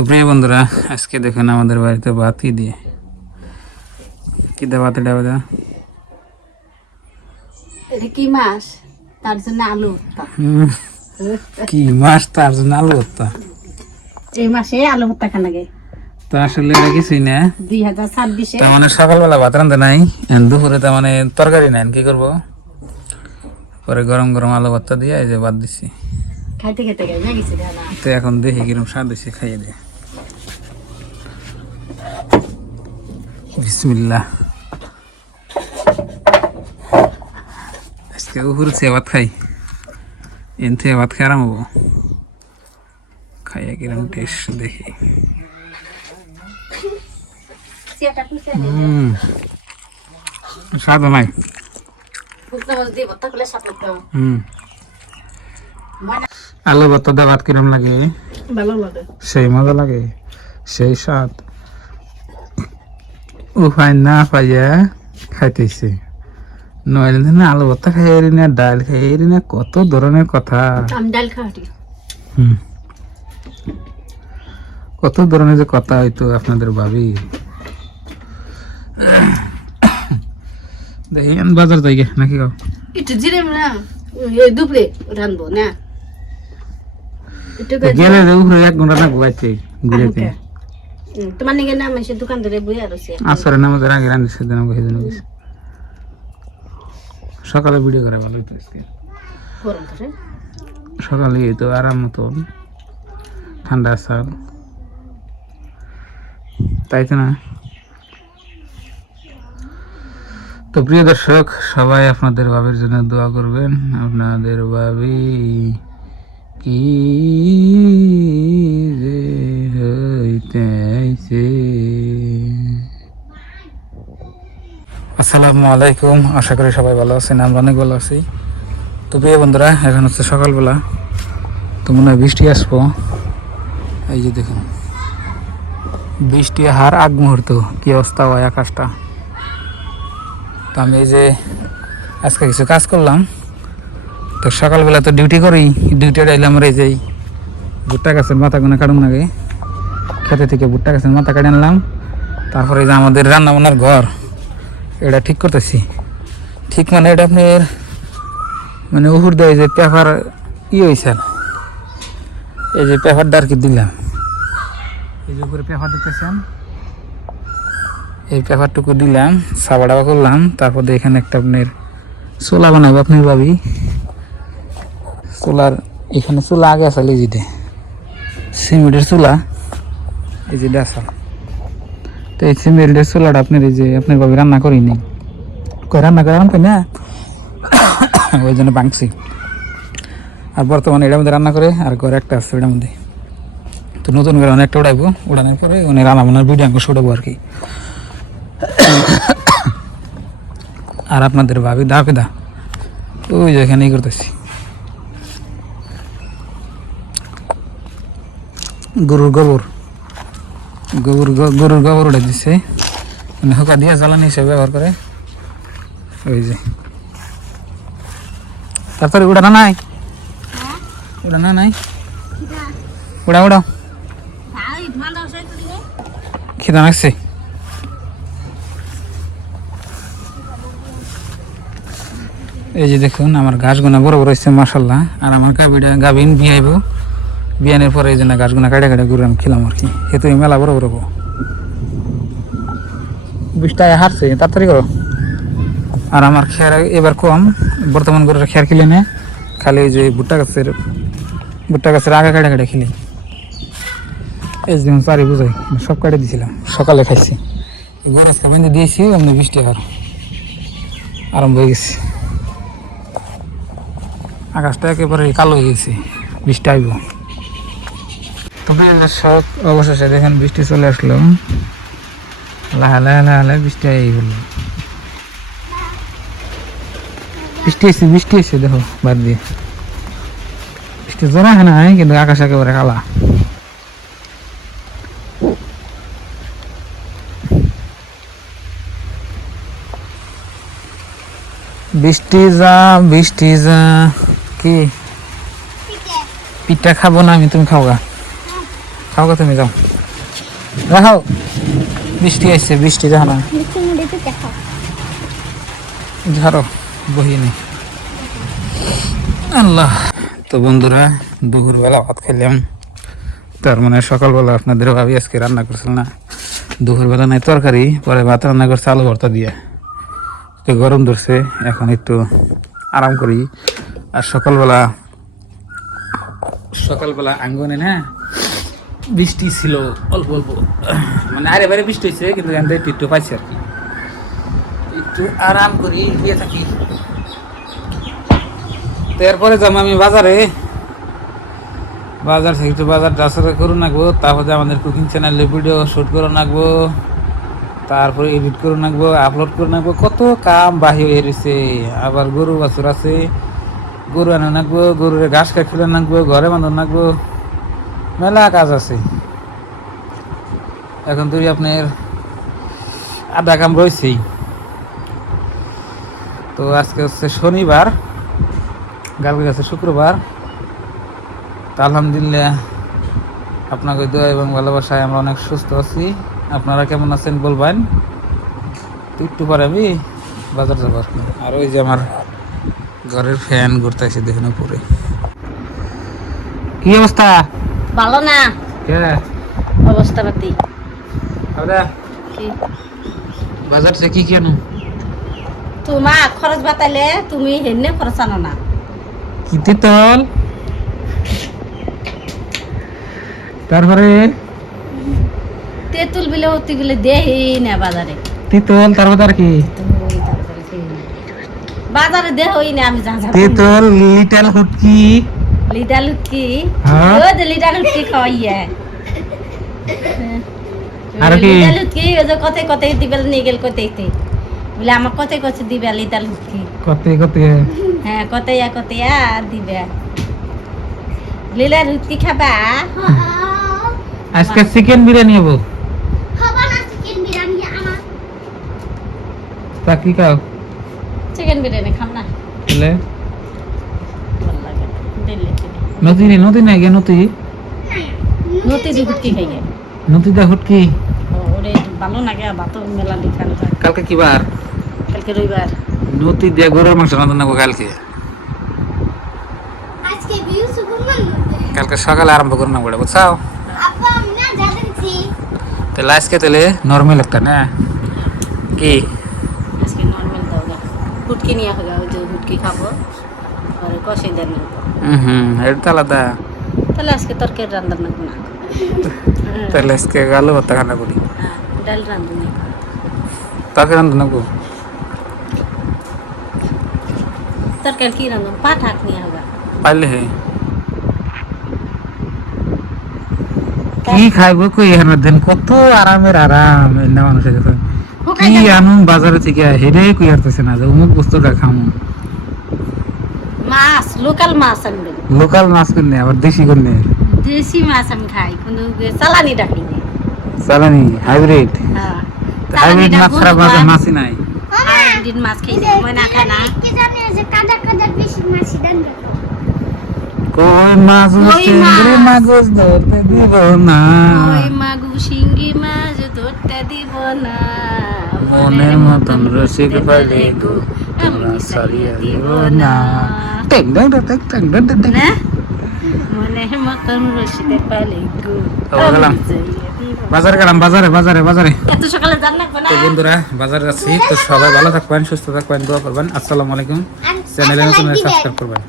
তো প্রিয় বন্ধুরা, আজকে দেখেন আমাদের বাড়িতে বাতি দিয়ে কি দা বাতি ডাবে দা এটা কি মাস তার জন্য আলু ভর্তা। কি মাস তার জন্য আলু ভর্তা। এই মাসে আলু ভর্তা খান লাগে তো আসলে এটা কিছুই না, 2026-এ। তার মানে সকালবেলা ভাত রান্ধে নাই, দুপুরে তার মানে তরকারি নাই, কি করবো? পরে গরম গরম আলু ভর্তা দিয়ে এই যে ভাত দিচ্ছি। খাইতে খেতে গেছে গেছে দাদা। তো এখন দেখি কিরম স্বাদ হয়েছে, খাইয়ে দিয়ে। বিসমিল্লাহ। আজকে উপরে চেয়ে ভাত খাই, এন থেকে ভাত খাই আরাম হবো। খাইয়া কিরম টেস্ট দেখি। স্বাদ নাই। আলু ভর্তা দিয়ে ভাত কিরম লাগে? ভালো লাগে, সেই মজা লাগে, সেই স্বাদ। উপায় না পাইয়া খাইতেছে, নইলে না আলু ভর্তা খাই না, ডাল খাই না, কত ধরনের কথা। আমি ডাল খাওয়াটি। কত ধরনের যে কথা হইতো আপনাদের ভাবি। দেখি বাজার যাই গে নাকি গাও একটু জিরে না দুপুরে রানবো না গেলে উপরে 1 ঘন্টা না ঘুমাইতে ঘুরেতে। তোমার নিকে নাম এসে দোকান ধরে বই আর আছে আসরে নামাজের আগে রান্না সেদিন আমাকে সেদিন গেছে। সকালে ভিডিও করে ভালো হইতো আজকে। গরম ধরে সকালে তো আরাম মতন ঠান্ডা সাল, তাই তো না? তো প্রিয় দর্শক, সবাই আপনাদের ভাবির জন্য দোয়া করবেন। আপনাদের ভাবি কি যে হইতেছে। আসসালামু আলাইকুম, আশা করি সবাই ভালো আছেন, আমরা অনেক ভালো আছি। তো প্রিয় বন্ধুরা, এখন হচ্ছে সকালবেলা, তো মনে হয় বৃষ্টি আসবো। এই যে দেখুন বৃষ্টি হার আগ মুহূর্ত কি অবস্থা হয় আকাশটা। তো আমি এই যে আজকে কিছু কাজ করলাম, তো সকালবেলা তো ডিউটি করি, ডিউটিটা এলাম এই যে ভুট্টা গাছের মাথাগুলো কাটুন লাগে, খেতে থেকে ভুট্টা গাছের মাথা কেটে আনলাম। তারপরে যে আমাদের রান্না বান্নার ঘর এটা ঠিক করতেছি। ঠিক মানে এটা আপনার মানে উপর দেয় যে পেপার হয়েছে, এই যে পেপারটা আর কি দিলাম, এই যে উপরে পেপার দিতেছেন, এই পেপারটুকু দিলাম, সাবা ডাবা করলাম। তারপর এখানে একটা আপনার চোলা বানাবো, আপনার ভাবি চোলার এখানে চুলা আগে আসলে এই যে সিমেন্টের চুলা, এই যে আসা। তো এই সিমেন্টের চুলাটা আপনার এই যে আপনার ভাবি রান্না করিনি, রান্না করে আনতে না, ওই জন্য ভাঙছি। আর বর্তমানে এটার মধ্যে রান্না করে, আর ঘরে একটা আছে এটার মধ্যে। তো নতুন করে অনেকটা উঠাইবো, উঠানোর পরে মানে রান্না বান্নার ভিডিও অঙ্ক উঠাবো আর কি। আর আপনাদের ভাবি দা পেদা ওই যে এখানেই করতেছি। গরুর গোবর গরুর গোবর উঠে দিচ্ছে, মানে হোকা দিয়া জ্বালানি হিসেবে ব্যবহার করে। ওই যে তারপরে উড়ানো নাই, উড়ানো নাই, উড়া উড়াও, খিদা লাগছে। এই যে দেখুন আমার গাছগুনা বড় বড় হচ্ছে মাশাল্লাহ। আর আমার গাভিন বিয়াইব, বিয়ানের পরে এই জন্য গাছগুনা কাটে কাটে ঘুরে আমি খেলাম আর কি। হেতু মেলা বড় বড় 20 টাকা হারছে, তাড়াতাড়ি করো। আর আমার খেয়ার এবার কম, বর্তমান করে খেয়ার খেলে নে, খালি ওই যে ভুট্টা গাছের আগে কাটে কাটে খেলি। এই যে চারি বুঝাই সব কাটে দিয়েছিলাম, সকালে খাইছি। গরজ খাবাইতে দিয়েছি, এমনি 20 টাকার আরম্ভ হয়ে গেছে। আকাশটা একেবারে কালো হয়ে গেছে, বৃষ্টি আইব। তবে সব অবশেষে দেখেন বৃষ্টি চলে আসলো, লাহা লাহা লাহা লাহা বৃষ্টি এই হলো। বৃষ্টি এসে দেখো বাদ দিয়ে, বৃষ্টি জোড়া হয় নাই, কিন্তু আকাশ একেবারে কালা। বৃষ্টি যা কি পিঠা খাবো না আমি, তুমি খাও গা। খাও গা তুমি যাও রাখাও বৃষ্টি আসছে বৃষ্টি দেখো না ধরো বহি নেই আল্লাহ। তো বন্ধুরা দুপুরবেলা ভাত খাইলাম, তার মানে সকালবেলা আপনাদের ভাবি আজকে রান্না করছিল না, দুপুরবেলা নাই তরকারি, পরে ভাত রান্না করছে আলু ভর্তা দিয়ে। তো গরম ধরছে, এখন একটু আরাম করি। আর সকালবেলা আঙ্গনে না বৃষ্টি ছিল অল্প অল্প, মানে আরে বাইরে বৃষ্টি হয়েছে, কিন্তু এখান থেকে একটু পাইছি আর কি, একটু আরাম করি দিয়ে থাকি। তো এরপরে যাবো আমি বাজারে, বাজার থেকে একটু বাজার টাজার করে রাখবো, তারপরে আমাদের কুকিং চ্যানেলে ভিডিও শ্যুট করে রাখবো, তারপরে এডিট করে রাখবো, আপলোড করে রাখবো, কত কাম বাহি হয়ে রয়েছে। আবার গরু বাছুর আছে, গরু এনে রাখবো, গরুর ঘাস খাই খুলে রাখবো, ঘরে বাঁধন রাখবো, মেলা কাজ আছে। এখন তুই আপনার আধা কাম রয়েছেই। তো আজকে হচ্ছে শনিবার, কালকে গেছে শুক্রবার। তা আলহামদুলিল্লাহ আপনাকে দোয়া এবং ভালোবাসায় আমরা অনেক সুস্থ আছি। আপনারা কেমন আছেন বলবেন। তো একটু পরে আমি বাজার যাবো আর কি। আর ওই যে আমার ঘরের ফ্যান ঘুরতে আসে দেখেন উপরে। কি অবস্থা? ভালো না কে অবস্থা পাতি আরে কি বাজার থেকে কি কেন? তোমা খরচ বাতাইলে তুমি হেনে খরচ আনো না। কি তেতল, তারপরে তেঁতুল বিলে অতি বিলে দেহি না বাজারে। তেতল, তারপরে আর কি? বাজারে দেহই না আমি যা যা তেতল, লিটাল হুটকি, লিডা লুটকি হ্যাঁ? ও যে লিডা লুটকি খাওয়াইয়া আর কি? লিডা লুটকি ও যে কতে কতে দিবেল নিয়ে গেল কতেইতে বলে আমার কতে কতে দিবে লিডা লুটকি। কতে কতে? হ্যাঁ কতেয়া দিবে। লিডা লুটকি খাবা? আজকে চিকেন বিরিয়ানি হবো। তা কি খাও? চিকেন বিরিয়ানি খাম না, তাহলে ভাল লাগে না। দিল্লি থেকে নদী নাই গে, নদী নতি দি হুটকি খাই গে। নদীটা হুটকি। ওরে ভালো লাগে ভাত মেলা লিখান যায়। কালকে কি বার? কালকে রবিবার। নদী দিয়ে গরুর মাংস রান্না নেবো কালকে। কালকে সকালে আরম্ভ করে নেবো, বুঝছাও? তাহলে আজকে তাহলে নর্মাল একটা না কি? আজকে নর্মাল দাও গা, হুটকি নিয়ে হবে, ওই যে হুটকি খাবো আর কষাই দেন। এটা তো আলাদা। তাহলে আজকে তরকারি রান্না নাকবো না। তাহলে আজকে আলু ভর্তা খানা করি, হ্যাঁ ডাল রান্ধুনি, তরকারি রান্না নেবো। তরকারি কি রান্ধব? পাট হাক নিয়ে হবে। পাইলে হে কি খাইবো কই এখানে দিন, কত আরামের আরাম না মানুষের কাছে। কি আনুন বাজারে থেকে হেরে কই আরতেছে না যে অমুক বস্তুটা খামু। মাছ লোকাল মাছ আনবে, লোকাল মাছ কিনে আবার দেশি কিনে, দেশি মাছ আমি খাই, কিন্তু চালানি ডাকি না। চালানি হাইব্রিড। হ্যাঁ হাইব্রিড মাছ ছাড়া বাজার মাছই নাই। হাইব্রিড মাছ খাই না, মই না খাই না। কই মাছ চিংড়ি মাছ ধরতে দিব না, ওই মাগু শিঙ্গি মাছ ধরতে দিব না, মনের মতন রসিক পাইলে গো তোমরা সারিয়া দিব না। টেং ডং টেং টেং ডং টেং। না মনের মতন রসিক পাইলে গো গেলাম বাজারে, গেলাম বাজারে। এত সকালে জান না তো বন্ধুরা বাজারে যাচ্ছি। তো সবাই ভালো থাকবেন, সুস্থ থাকবেন, দোয়া করবেন। আসসালামু আলাইকুম। চ্যানেলে নতুন সাবস্ক্রাইব করবেন।